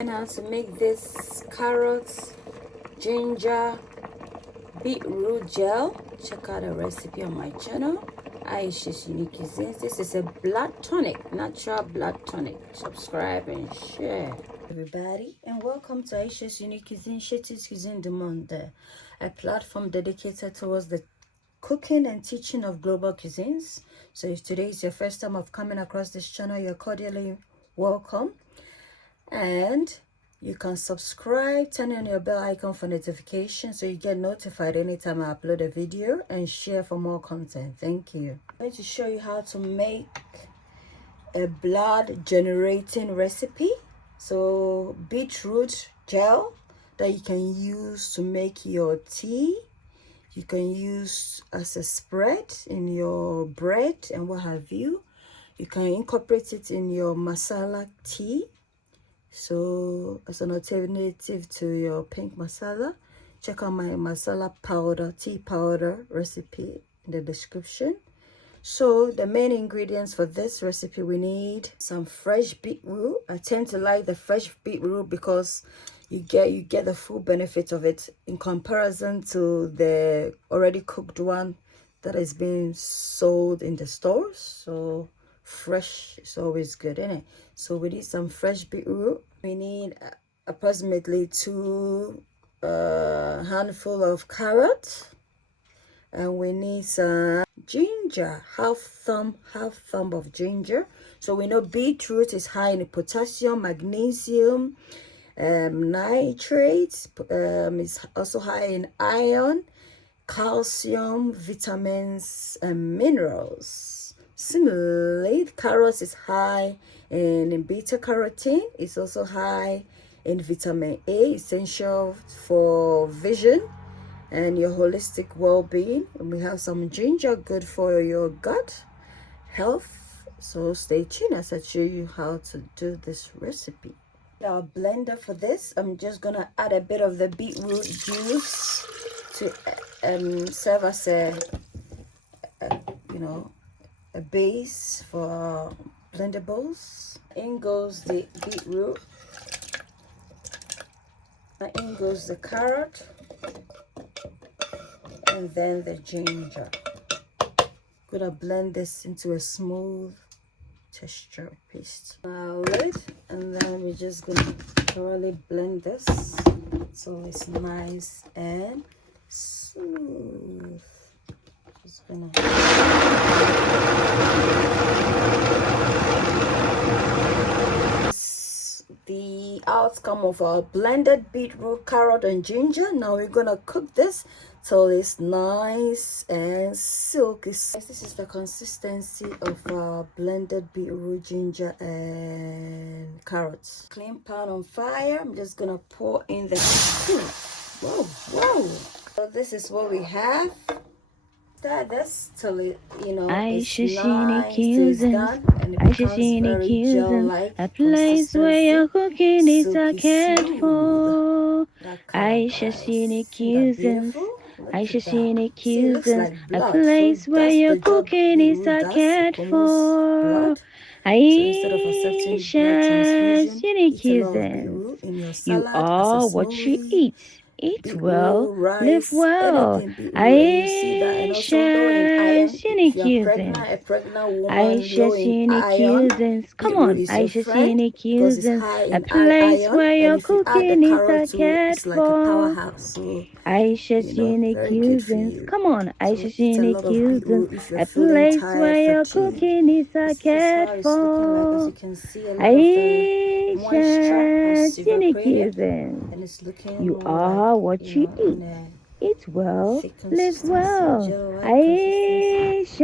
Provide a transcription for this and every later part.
And how to make this carrots, ginger, beetroot gel. Check out the recipe on my channel, Ayesha's Unique Cuisines. This is a blood tonic, natural blood tonic. Subscribe and share. Everybody, and welcome to Ayesha's Unique Cuisine, Sheti's Cuisine du Monde, a platform dedicated towards the cooking and teaching of global cuisines. So if today is your first time of coming across this channel, you're cordially welcome. And you can subscribe, turn on your bell icon for notifications so you get notified anytime I upload a video, and share for more content. Thank you. I'm going to show you how to make a blood generating recipe. So beetroot gel that you can use to make your tea. You can use as a spread in your bread and what have you. You can incorporate it in your masala tea. So as an alternative to your pink masala, check out my masala powder, tea powder recipe in the description. So the main ingredients for this recipe, we need some fresh beetroot. I tend to like the fresh beetroot because you get the full benefit of it in comparison to the already cooked one that is being sold in the stores. So fresh is always good, isn't it? So we need some fresh beetroot. We need approximately 2 handful of carrots, and we need some ginger, half thumb of ginger. So we know beetroot is high in potassium, magnesium, nitrates. It's also high in iron, calcium, vitamins, and minerals. Similarly, carrots is high in beta carotene. It's also high in vitamin A, essential for vision and your holistic well-being. And we have some ginger, good for your gut health. So stay tuned as I show you how to do this recipe. Our blender for this, I'm just gonna add a bit of the beetroot juice to serve as a base for blender bowls. In goes the beetroot, in goes the carrot, and then the ginger. Gonna blend this into a smooth texture paste. Lid, and then we're just gonna thoroughly blend this so it's nice and smooth. Just gonna the outcome of our blended beetroot, carrot, and ginger. Now we're gonna cook this till it's nice and silky. This is the consistency of our blended beetroot, ginger, and carrots. Clean pan on fire. I'm just gonna pour in the whoa. So this is what we have. Stir this till it, it's nice, till it's done, and it becomes very gel-like. A place where your cooking is cared for. Ayesha's Unique Cuisines. Ayesha's Unique Cuisines. A place where your cooking is cared for. Ayesha's Unique Cuisines. You are what you eat. Eat well, live well. Ayesha's Unique Cuisines. Ayesha's Unique Cuisines. Come on, Ayesha's Unique Cuisines. A place where your cooking is cared for. Ayesha's Unique Cuisines. Come on, Ayesha's Unique Cuisines. A place where your cooking is cared for. Ayesha's Unique Cuisines. You are what you eat. Eat well, live well. Ayesha's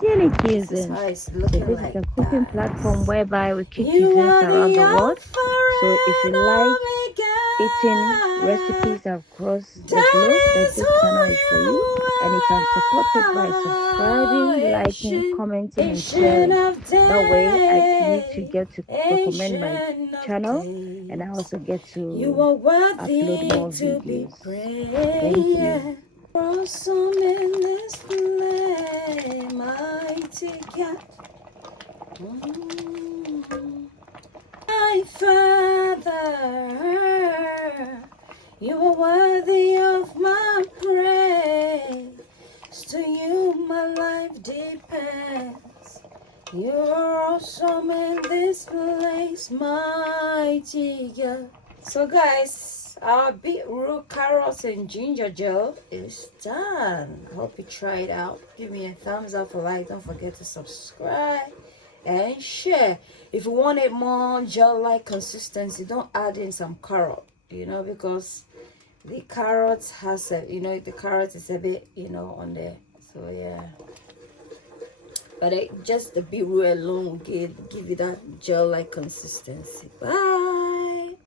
Unique Cuisines. So this is a cooking platform whereby we cook cuisines around the world. So if you like eating recipes across the globe, then this channel is for you. And you can support it by subscribing, liking, commenting, and sharing. That way I need to get to recommend my channel, and I also get to upload more videos. Thank you. Blossom in this land, mighty cat. I my Father, you are worthy of my praise. To you my life depends. You're awesome in this place, mighty God. So guys, our beetroot, carrots, and ginger gel is done. Hope you try it out. Give me a thumbs up, a like. Don't forget to subscribe and share. If you want it more gel-like consistency, don't add in some carrot, you know, because the carrot has a, you know, the carrot is a bit, you know, on there. So yeah, but just the beetroot alone will give you that gel-like consistency. Bye.